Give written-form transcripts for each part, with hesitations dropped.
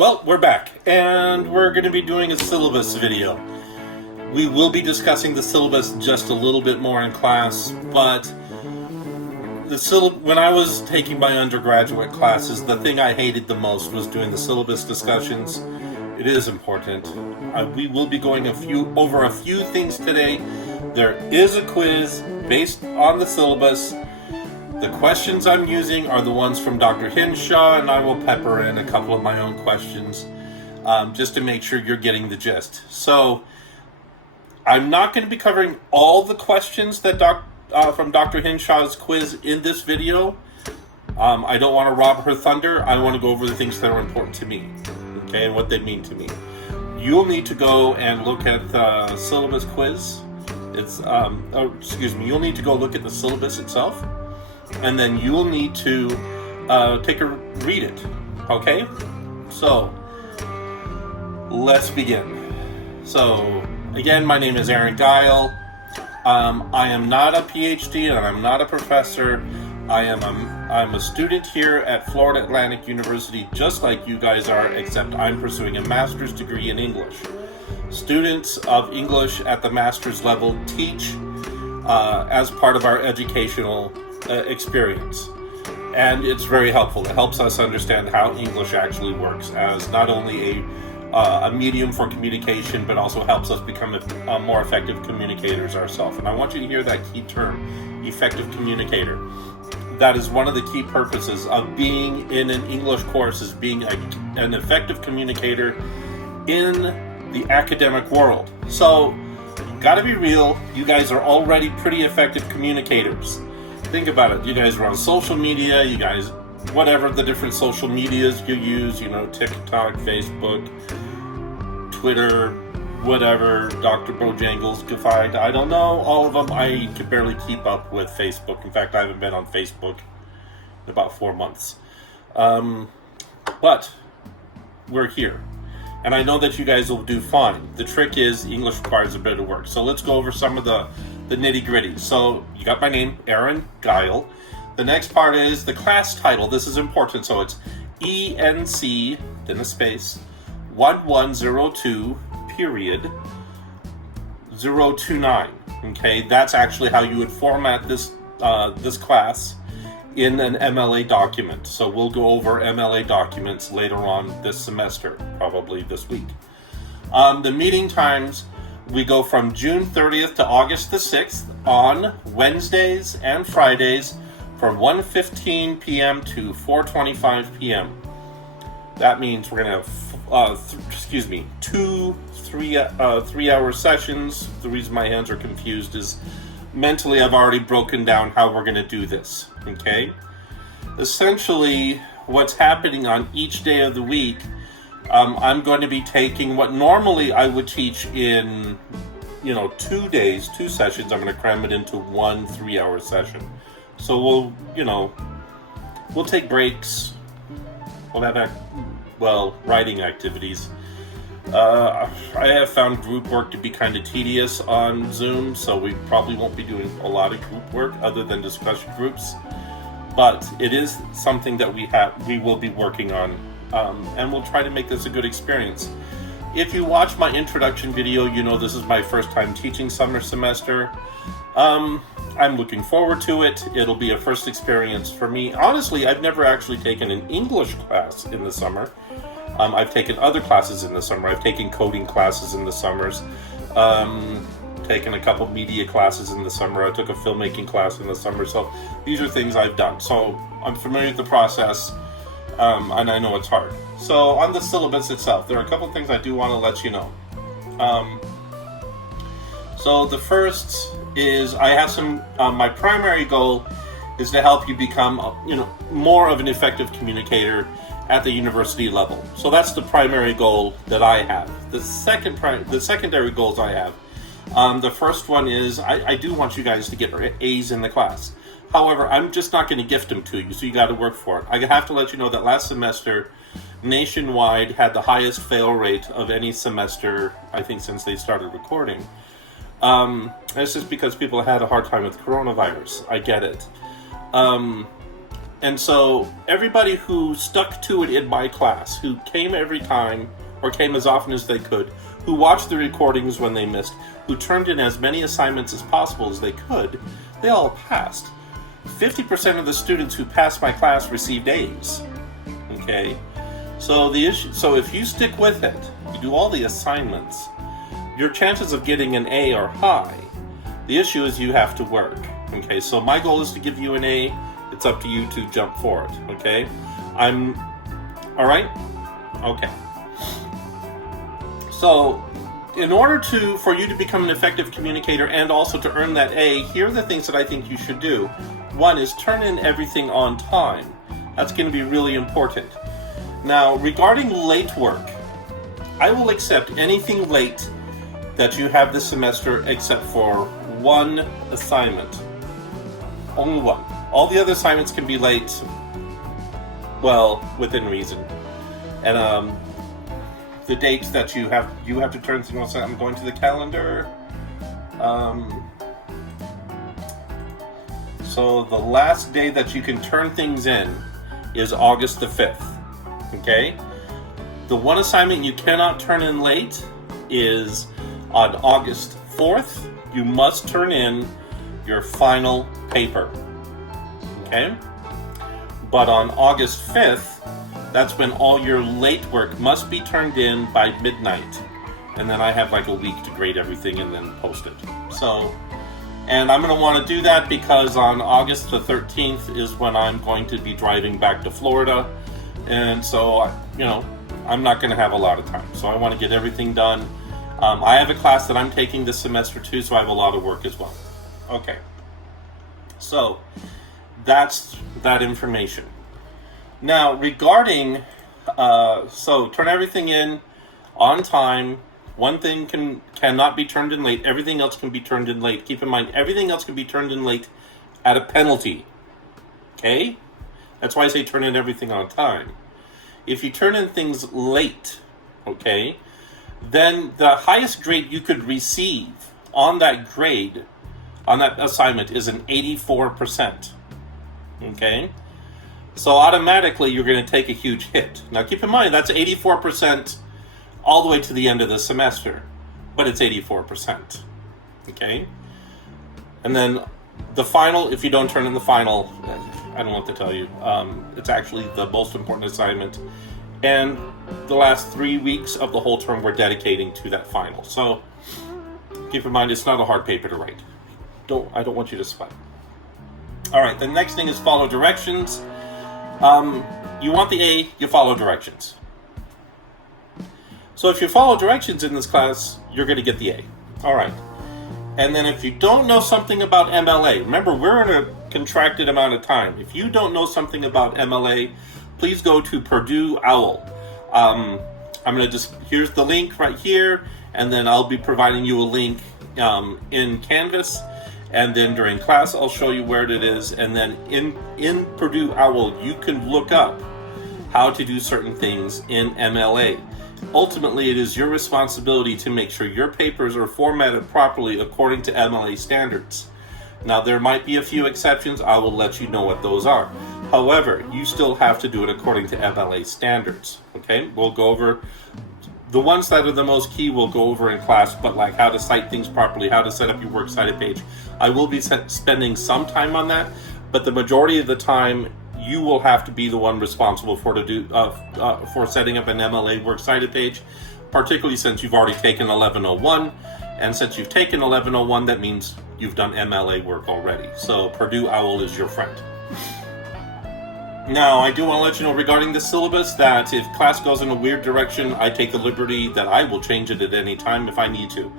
Well, we're back, and we're going to be doing a syllabus video. We will be discussing the syllabus just a little bit more in class, but when I was taking my undergraduate classes, the thing I hated the most was doing the syllabus discussions. It is important. We will be going over a few things today. There is a quiz based on the syllabus. The questions I'm using are the ones from Dr. Hinshaw, and I will pepper in a couple of my own questions just to make sure you're getting the gist. So I'm not going to be covering all the questions that from Dr. Hinshaw's quiz in this video. I don't want to rob her thunder. I want to go over the things that are important to me, okay, and what they mean to me. You'll need to go and look at the syllabus quiz. You'll need to go look at the syllabus itself. And then you'll need to read it, okay? So, let's begin. So, again, my name is Aaron Guile. I am not a PhD and I'm not a professor. I'm a student here at Florida Atlantic University, just like you guys are, except I'm pursuing a master's degree in English. Students of English at the master's level teach as part of our educational experience, and it's very helpful. It helps us understand how English actually works as not only a medium for communication, but also helps us become a more effective communicators ourselves. And I want you to hear that key term, effective communicator. That is one of the key purposes of being in an English course, is being an effective communicator in the academic world. So, gotta be real, you guys are already pretty effective communicators. Think about it. You guys are on social media, you guys, whatever the different social medias you use, TikTok, Facebook, Twitter, whatever, Dr. Bojangles, Defied, I don't know, all of them. I could barely keep up with Facebook. In fact, I haven't been on Facebook in about 4 months. But we're here. And I know that you guys will do fine. The trick is English requires a bit of work. So let's go over some of the nitty-gritty. So you got my name, Aaron Guile. The next part is the class title. This is important. So it's ENC, then a space, 1102, period, 029. Okay, that's actually how you would format this class in an MLA document. So we'll go over MLA documents later on this semester, probably this week. The meeting times, we go from June 30th to August the 6th on Wednesdays and Fridays from 1:15 p.m. to 4:25 p.m. That means we're going to have, two 3-hour sessions. The reason my hands are confused is mentally I've already broken down how we're going to do this, okay? Essentially, what's happening on each day of the week, I'm going to be taking what normally I would teach in, 2 days, 2 sessions. I'm going to cram it into one 3-hour session. So we'll take breaks. We'll have, writing activities. I have found group work to be kind of tedious on Zoom, so we probably won't be doing a lot of group work other than discussion groups. But it is something that we will be working on. And we'll try to make this a good experience. If you watch my introduction video, you know this is my first time teaching summer semester. I'm looking forward to it. It'll be a first experience for me. Honestly, I've never actually taken an English class in the summer. I've taken other classes in the summer. I've taken coding classes in the summers. Taken a couple media classes in the summer. I took a filmmaking class in the summer. So these are things I've done. So I'm familiar with the process. And I know it's hard. So on the syllabus itself, there are a couple things I do want to let you know. So the first is I have some, my primary goal is to help you become, more of an effective communicator at the university level. So that's the primary goal that I have. The secondary goals I have, the first one is I do want you guys to get A's in the class. However, I'm just not going to gift them to you, so you got to work for it. I have to let you know that last semester, nationwide had the highest fail rate of any semester, I think, since they started recording. It's just because people had a hard time with coronavirus. I get it. And so everybody who stuck to it in my class, who came every time, or came as often as they could, who watched the recordings when they missed, who turned in as many assignments as possible as they could, they all passed. 50% of the students who passed my class received A's. Okay? So if you stick with it, you do all the assignments, your chances of getting an A are high. The issue is you have to work. Okay, so my goal is to give you an A. It's up to you to jump for it. Okay? All right? Okay. So, in order for you to become an effective communicator and also to earn that A, here are the things that I think you should do. One is turn in everything on time. That's going to be really important. Now, regarding late work, I will accept anything late that you have this semester except for one assignment. Only one. All the other assignments can be late, well, within reason. And the dates that you have to turn things on. I'm going to the calendar. So the last day that you can turn things in is August the 5th. Okay? The one assignment you cannot turn in late is on August 4th. You must turn in your final paper. Okay? But on August 5th, that's when all your late work must be turned in by midnight. And then I have like a week to grade everything and then post it. So, and I'm going to want to do that because on August the 13th is when I'm going to be driving back to Florida. And so, I'm not going to have a lot of time. So I want to get everything done. I have a class that I'm taking this semester too, so I have a lot of work as well. Okay. So, that's that information. Now, regarding, so turn everything in on time. One thing cannot be turned in late. Everything else can be turned in late. Keep in mind, everything else can be turned in late at a penalty. Okay? That's why I say turn in everything on time. If you turn in things late, okay, then the highest grade you could receive on that grade, on that assignment, is an 84%. Okay? So automatically you're going to take a huge hit. Now keep in mind, that's 84% all the way to the end of the semester, but it's 84%. Okay? And then the final, if you don't turn in the final, I don't know what to tell you. It's actually the most important assignment. And the last 3 weeks of the whole term we're dedicating to that final. So keep in mind, it's not a hard paper to write. I don't want you to sweat. All right, the next thing is follow directions. You want the A, you follow directions. So if you follow directions in this class, you're going to get the A. All right. And then if you don't know something about MLA, remember, we're in a contracted amount of time. If you don't know something about MLA, please go to Purdue OWL. I'm going to here's the link right here, and then I'll be providing you a link in Canvas. And then during class, I'll show you where it is. And then in Purdue OWL, you can look up how to do certain things in MLA. Ultimately, it is your responsibility to make sure your papers are formatted properly according to MLA standards. Now, there might be a few exceptions. I will let you know what those are. However, you still have to do it according to MLA standards. Okay? We'll go over the ones that are the most key. We'll go over in class, but like how to cite things properly, how to set up your works cited page. I will be spending some time on that, but the majority of the time, you will have to be the one responsible for setting up an MLA works cited page, particularly since you've already taken 1101. And since you've taken 1101, that means you've done MLA work already. So Purdue OWL is your friend. Now, I do want to let you know regarding the syllabus that if class goes in a weird direction, I take the liberty that I will change it at any time if I need to.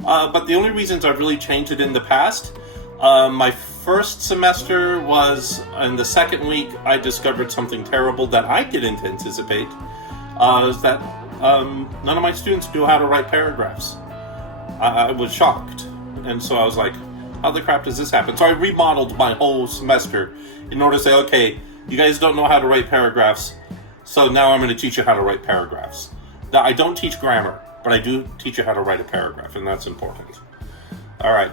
But the only reasons I've really changed it in the past, my first semester was in the second week, I discovered something terrible that I didn't anticipate, is that none of my students knew how to write paragraphs. I was shocked. And so I was like, how the crap does this happen? So I remodeled my whole semester in order to say, okay, you guys don't know how to write paragraphs, so now I'm going to teach you how to write paragraphs. Now, I don't teach grammar, but I do teach you how to write a paragraph, and that's important. All right.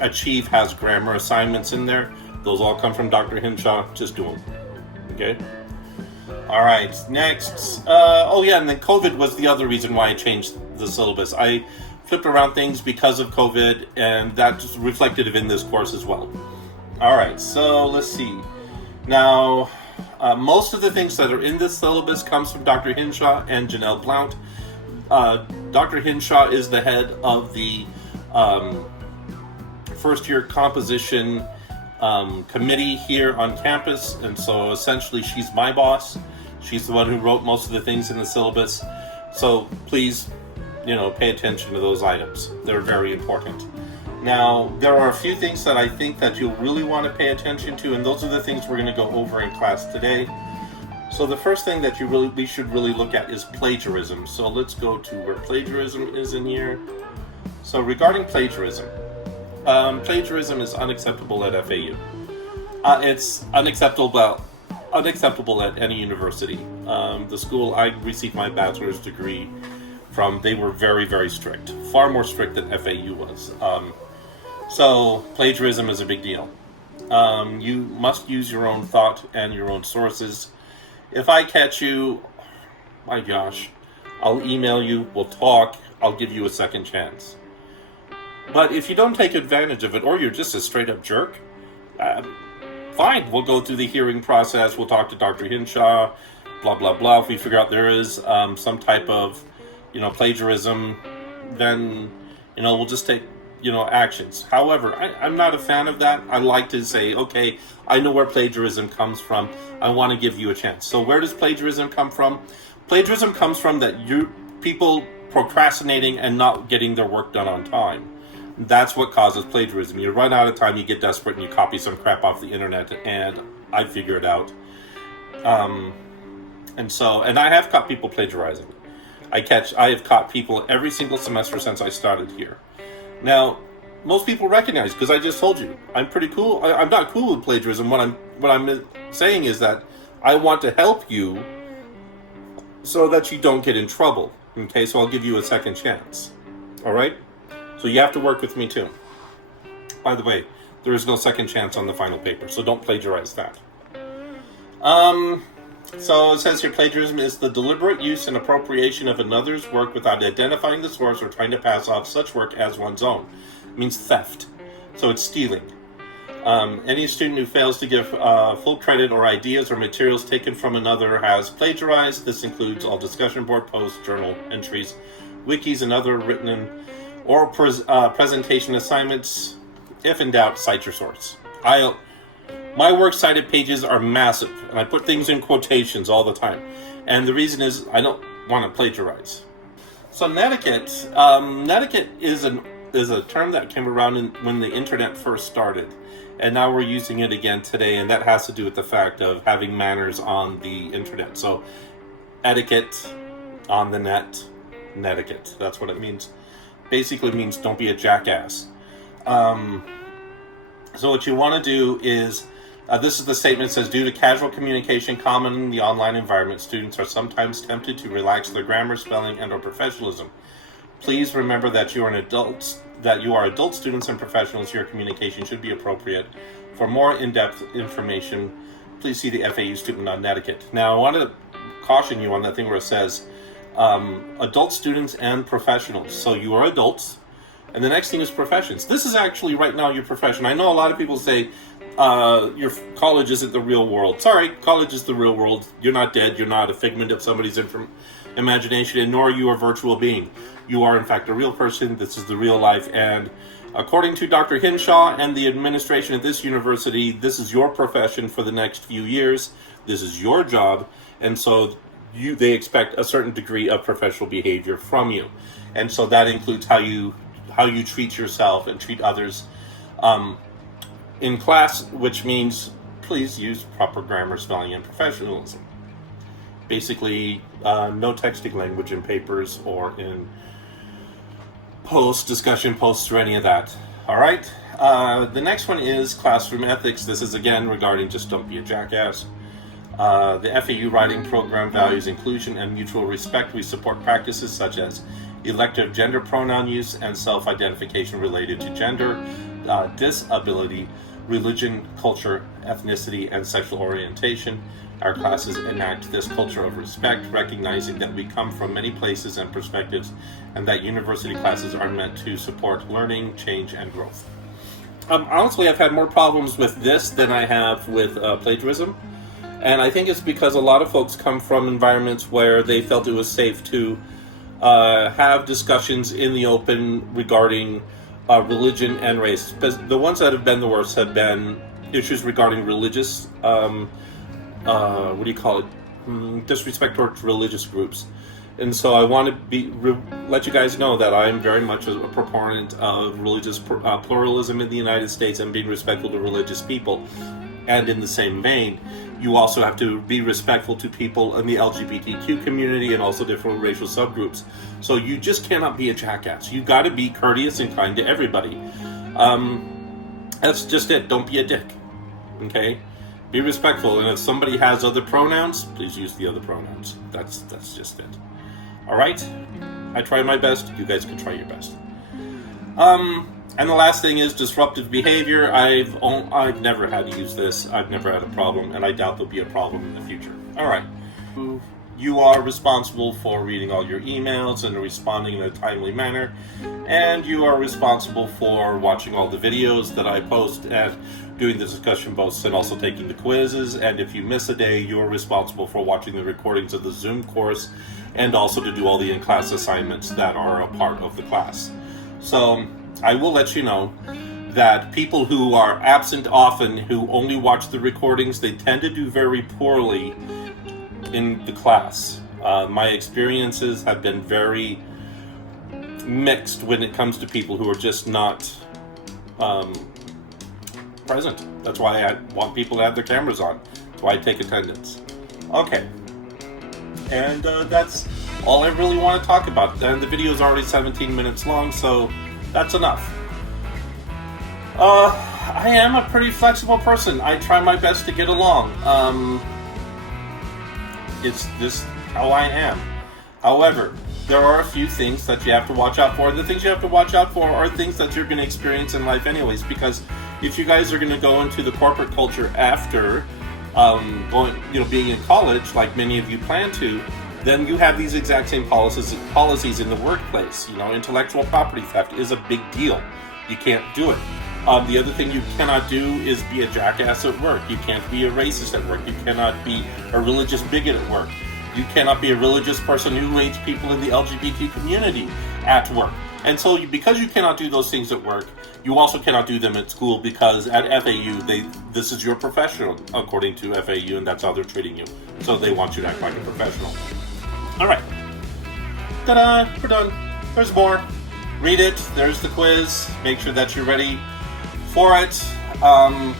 Achieve has grammar assignments in there. Those all come from Dr. Hinshaw. Just do them. Okay? All right, next. And then COVID was the other reason why I changed the syllabus. I flipped around things because of COVID, and that's reflected in this course as well. All right, so let's see. Now, most of the things that are in this syllabus comes from Dr. Hinshaw and Janelle Blount. Dr. Hinshaw is the head of the first-year composition committee here on campus, and so essentially she's my boss. She's the one who wrote most of the things in the syllabus, so please, pay attention to those items. They're very important. Now, there are a few things that I think that you'll really want to pay attention to, and those are the things we're going to go over in class today. So the first thing that we should really look at is plagiarism. So let's go to where plagiarism is in here. So regarding plagiarism, plagiarism is unacceptable at FAU. It's unacceptable at any university. The school I received my bachelor's degree from, they were very, very strict. Far more strict than FAU was. So plagiarism is a big deal. You must use your own thought and your own sources. If I catch you, my gosh, I'll email you, we'll talk, I'll give you a second chance. But if you don't take advantage of it, or you're just a straight up jerk, fine, we'll go through the hearing process, we'll talk to Dr. Hinshaw, blah, blah, blah. If we figure out there is some type of, plagiarism, then, we'll just take, actions. However, I'm not a fan of that. I like to say, okay, I know where plagiarism comes from. I want to give you a chance. So where does plagiarism come from? Plagiarism comes from that people procrastinating and not getting their work done on time. That's what causes plagiarism. You run out of time, you get desperate, and you copy some crap off the internet, and I figure it out. And I have caught people plagiarizing. I have caught people every single semester since I started here. Now, most people recognize, because I just told you, I'm pretty cool. I'm not cool with plagiarism. What I'm saying is that I want to help you so that you don't get in trouble. Okay, so I'll give you a second chance. All right? So you have to work with me too. By the way, there is no second chance on the final paper, so don't plagiarize that. So it says here, plagiarism is the deliberate use and appropriation of another's work without identifying the source or trying to pass off such work as one's own. It means theft. So it's stealing. Any student who fails to give full credit or ideas or materials taken from another has plagiarized. This includes all discussion board posts, journal entries, wikis, and other written or presentation assignments. If in doubt, cite your source. My works cited pages are massive, and I put things in quotations all the time. And the reason is I don't want to plagiarize. So Netiquette is a term that came around when the internet first started. And now we're using it again today, and that has to do with the fact of having manners on the internet. So etiquette on the net, netiquette. That's what it means. Basically means don't be a jackass. So what you want to do is, this is the statement, says, due to casual communication common in the online environment, students are sometimes tempted to relax their grammar, spelling, and/or professionalism. Please remember that you are adult students and professionals. Your communication should be appropriate. For more in-depth information, please see the FAU Student on Netiquette. Now, I want to caution you on that thing where it says adult students and professionals. So you are adults, and the next thing is professions. This is actually right now your profession. I know a lot of people say your college isn't the real world. Sorry, college is the real world. You're not dead. You're not a figment of somebody's imagination, and nor are you a virtual being. You are, in fact, a real person. This is the real life, and according to Dr. Hinshaw and the administration at this university, this is your profession for the next few years. This is your job, and so they expect a certain degree of professional behavior from you, and so that includes how you treat yourself and treat others in class, which means please use proper grammar, spelling, and professionalism. Basically, no texting language in papers or in discussion posts or any of that. All right. The next one is classroom ethics. This is again regarding just don't be a jackass. The FAU writing program values inclusion and mutual respect. We support practices such as elective gender pronoun use and self-identification related to gender, disability, religion, culture, ethnicity, and sexual orientation. Our classes enact this culture of respect, recognizing that we come from many places and perspectives, and that university classes are meant to support learning, change, and growth. Honestly, I've had more problems with this than I have with plagiarism, and I think it's because a lot of folks come from environments where they felt it was safe to have discussions in the open regarding religion and race. Because the ones that have been the worst have been issues regarding religious, disrespect towards religious groups. And so I want to let you guys know that I'm very much a proponent of religious pluralism in the United States and being respectful to religious people. And in the same vein, you also have to be respectful to people in the LGBTQ community and also different racial subgroups. So you just cannot be a jackass. You got to be courteous and kind to everybody. That's just it. Don't be a dick. Okay? Be respectful. And if somebody has other pronouns, please use the other pronouns. That's just it. All right? I tried my best. You guys can try your best. And the last thing is disruptive behavior. I've never had to use this. I've never had a problem, and I doubt there'll be a problem in the future. All right. You are responsible for reading all your emails and responding in a timely manner, and you are responsible for watching all the videos that I post and doing the discussion posts and also taking the quizzes. And if you miss a day, you're responsible for watching the recordings of the Zoom course and also to do all the in-class assignments that are a part of the class. So I will let you know that people who are absent often, who only watch the recordings, they tend to do very poorly in the class. My experiences have been very mixed when it comes to people who are just not present. That's why I want people to have their cameras on. That's why I take attendance. Okay. And that's all I really want to talk about. And the video is already 17 minutes long, so that's enough. I am a pretty flexible person. I try my best to get along. It's just how I am. However, there are a few things that you have to watch out for. The things you have to watch out for are things that you're going to experience in life anyways, because if you guys are going to go into the corporate culture after being in college, like many of you plan to, then you have these exact same policies in the workplace. Intellectual property theft is a big deal. You can't do it. The other thing you cannot do is be a jackass at work. You can't be a racist at work. You cannot be a religious bigot at work. You cannot be a religious person who hates people in the LGBT community at work. And so because you cannot do those things at work, you also cannot do them at school, because at FAU, this is your professional, according to FAU, and that's how they're treating you. So they want you to act like a professional. All right. Ta-da! We're done. There's more. Read it. There's the quiz. Make sure that you're ready for it. And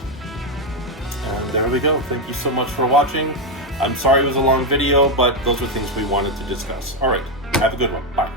there we go. Thank you so much for watching. I'm sorry it was a long video, but those are things we wanted to discuss. All right. Have a good one. Bye.